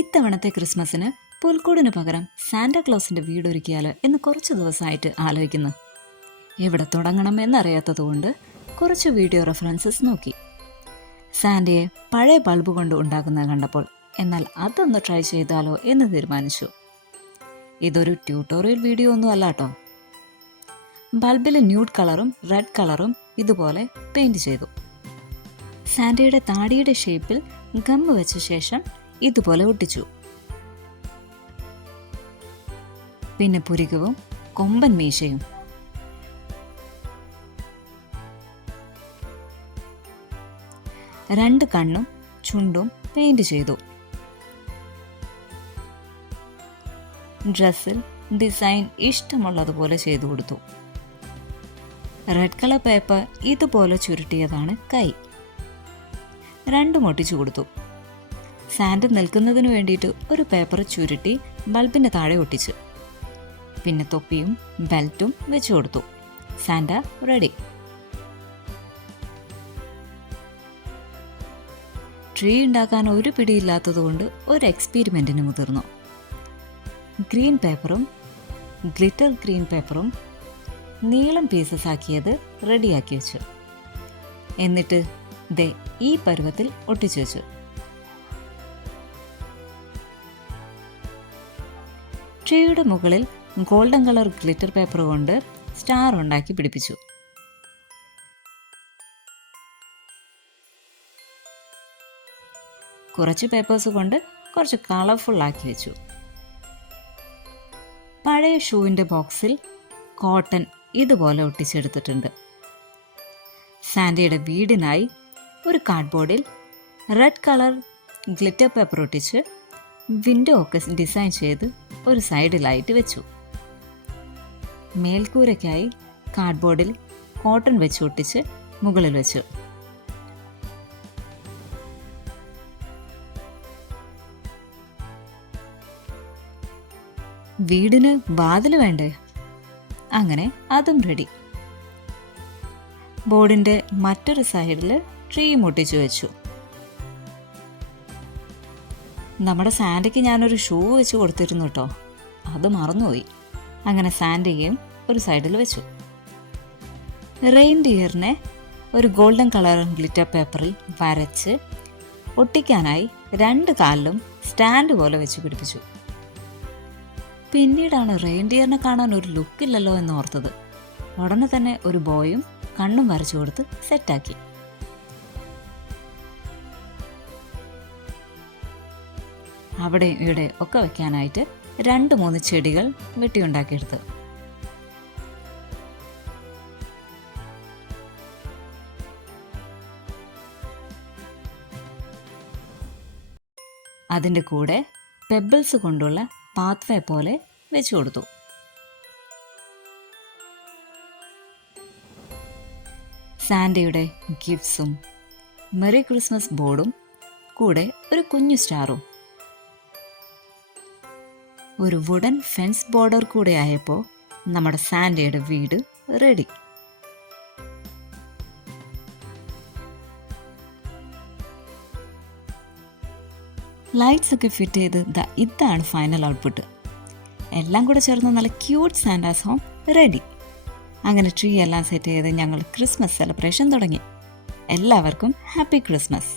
ഇത്തവണത്തെ ക്രിസ്മസിന് പുൽക്കൂടിന് പകരം സാന്റാക്ലോസിന്റെ വീടൊരുക്കിയാലോ എന്ന് കുറച്ച് ദിവസമായിട്ട് ആലോചിക്കുന്നു. എവിടെ തുടങ്ങണം എന്നറിയാത്തതുകൊണ്ട് കുറച്ച് വീഡിയോ റെഫറൻസസ് നോക്കി. സാന്റയെ പഴയ ബൾബ് കൊണ്ട് ഉണ്ടാക്കുന്നത് കണ്ടപ്പോൾ എന്നാൽ അതൊന്ന് ട്രൈ ചെയ്താലോ എന്ന് തീരുമാനിച്ചു. ഇതൊരു ട്യൂട്ടോറിയൽ വീഡിയോ ഒന്നും അല്ല കേട്ടോ ബൾബിൽ ന്യൂഡ് കളറും റെഡ് കളറും ഇതുപോലെ പെയിന്റ് ചെയ്തു. സാന്റയുടെ താടിയുടെ ഷേപ്പിൽ ഗമ്മ് വെച്ച ശേഷം ഇതുപോലെ ഒട്ടിച്ചു. പിന്നെ പുരികവും കൊമ്പൻ മീശയും. രണ്ട് കണ്ണും ചുണ്ടും പെയിന്റ് ചെയ്തു. ഡ്രസ്സിൽ ഡിസൈൻ ഇഷ്ടമുള്ളതുപോലെ ചെയ്തു കൊടുത്തു. റെഡ് കളർ പേപ്പർ ഇതുപോലെ ചുരുട്ടിയതാണ് കൈ. രണ്ടും ഒട്ടിച്ചു കൊടുത്തു. സാൻഡ് നിൽക്കുന്നതിന് വേണ്ടിയിട്ട് ഒരു പേപ്പർ ചുരുട്ടി ബൾബിന്റെ താഴെ ഒട്ടിച്ചു. പിന്നെ തൊപ്പിയും ബെൽറ്റും വെച്ചു കൊടുത്തു. Santa ready. ട്രീ ഉണ്ടാക്കാൻ ഒരു പിടിയില്ലാത്തതുകൊണ്ട് ഒരു എക്സ്പീരിമെന്റിന് മുതിർന്നു. ഗ്രീൻ പേപ്പറും ഗ്ലിറ്റർ ഗ്രീൻ പേപ്പറും നീളം പീസസ് ആക്കിയത് റെഡിയാക്കി വെച്ചു. എന്നിട്ട് ദേ ഈ പരുവത്തിൽ ഒട്ടിച്ചു വെച്ചു. ട്രീയുടെ മുകളിൽ ഗോൾഡൻ കളർ ഗ്ലിറ്റർ പേപ്പർ കൊണ്ട് സ്റ്റാർ ഉണ്ടാക്കി പിടിപ്പിച്ചു. കുറച്ച് പേപ്പേഴ്സ് കൊണ്ട് കുറച്ച് കളർഫുൾ ആക്കി വെച്ചു. പഴയ ഷൂവിന്റെ ബോക്സിൽ കോട്ടൺ ഇതുപോലെ ഒട്ടിച്ചെടുത്തിട്ടുണ്ട്. സാൻഡിയുടെ വീടിനായി ഒരു കാർഡ്ബോർഡിൽ റെഡ് കളർ ഗ്ലിറ്റർ പേപ്പർ ഒട്ടിച്ച് വിൻഡോ ഒക്കെ ഡിസൈൻ ചെയ്ത് ഒരു സൈഡിലായിട്ട് വെച്ചു. മേൽക്കൂരയ്ക്കായി കാർഡ്ബോർഡിൽ കോട്ടൺ വെച്ച് ഒട്ടിച്ച് മുകളിൽ വെച്ചു. വീടിന് വാതിൽ വേണ്ടേ? അങ്ങനെ അതും റെഡി ബോർഡിന്റെ മറ്റൊരു സൈഡിൽ ട്രീ ഒട്ടിച്ചു വെച്ചു. നമ്മുടെ സാൻഡയ്ക്ക് ഞാനൊരു ഷൂ വെച്ച് കൊടുത്തിരുന്നു കേട്ടോ. അത് മറന്നുപോയി. അങ്ങനെ സാൻഡയും ഒരു സൈഡിൽ വെച്ചു. റെയിൻ ഡിയറിനെ ഒരു ഗോൾഡൻ കളർ ഗ്ലിറ്റർ പേപ്പറിൽ വരച്ച് ഒട്ടിക്കാനായി രണ്ട് കാലിലും സ്റ്റാൻഡ് പോലെ വെച്ച് പിടിപ്പിച്ചു. പിന്നീടാണ് റെയിൻഡിയറിനെ കാണാൻ ഒരു ലുക്കില്ലല്ലോ എന്ന് ഓർത്തത്. ഉടനെ തന്നെ ഒരു ബോയും കണ്ണും വരച്ചു കൊടുത്ത് സെറ്റാക്കി. അവിടെ ഇവിടെ ഒക്കെ വെക്കാനായിട്ട് രണ്ട് മൂന്ന് ചെടികൾ വെട്ടിയുണ്ടാക്കിയെടുത്ത്. അതിന്റെ കൂടെ പെബിൾസ് കൊണ്ടുള്ള പാത്വേ പോലെ വെച്ചു കൊടുത്തു. സാൻഡയുടെ ഗിഫ്റ്റ്സും മെറി ക്രിസ്മസ് ബോർഡും കൂടെ ഒരു കുഞ്ഞു സ്റ്റാറും ഒരു വുഡൻ ഫെൻസ് ബോർഡർ കൂടെ ആയപ്പോൾ നമ്മുടെ സാൻഡയുടെ വീട് റെഡി ലൈറ്റ്സ് ഒക്കെ ഫിറ്റ് ചെയ്ത് ദ ഇതാണ് ഫൈനൽ ഔട്ട്പുട്ട് എല്ലാം കൂടെ ചേർന്ന് നല്ല ക്യൂട്ട് സാൻഡാസ് ഹോം റെഡി അങ്ങനെ ട്രീ എല്ലാം സെറ്റ് ചെയ്ത് ഞങ്ങൾ ക്രിസ്മസ് സെലിബ്രേഷൻ തുടങ്ങി. എല്ലാവർക്കും ഹാപ്പി ക്രിസ്മസ്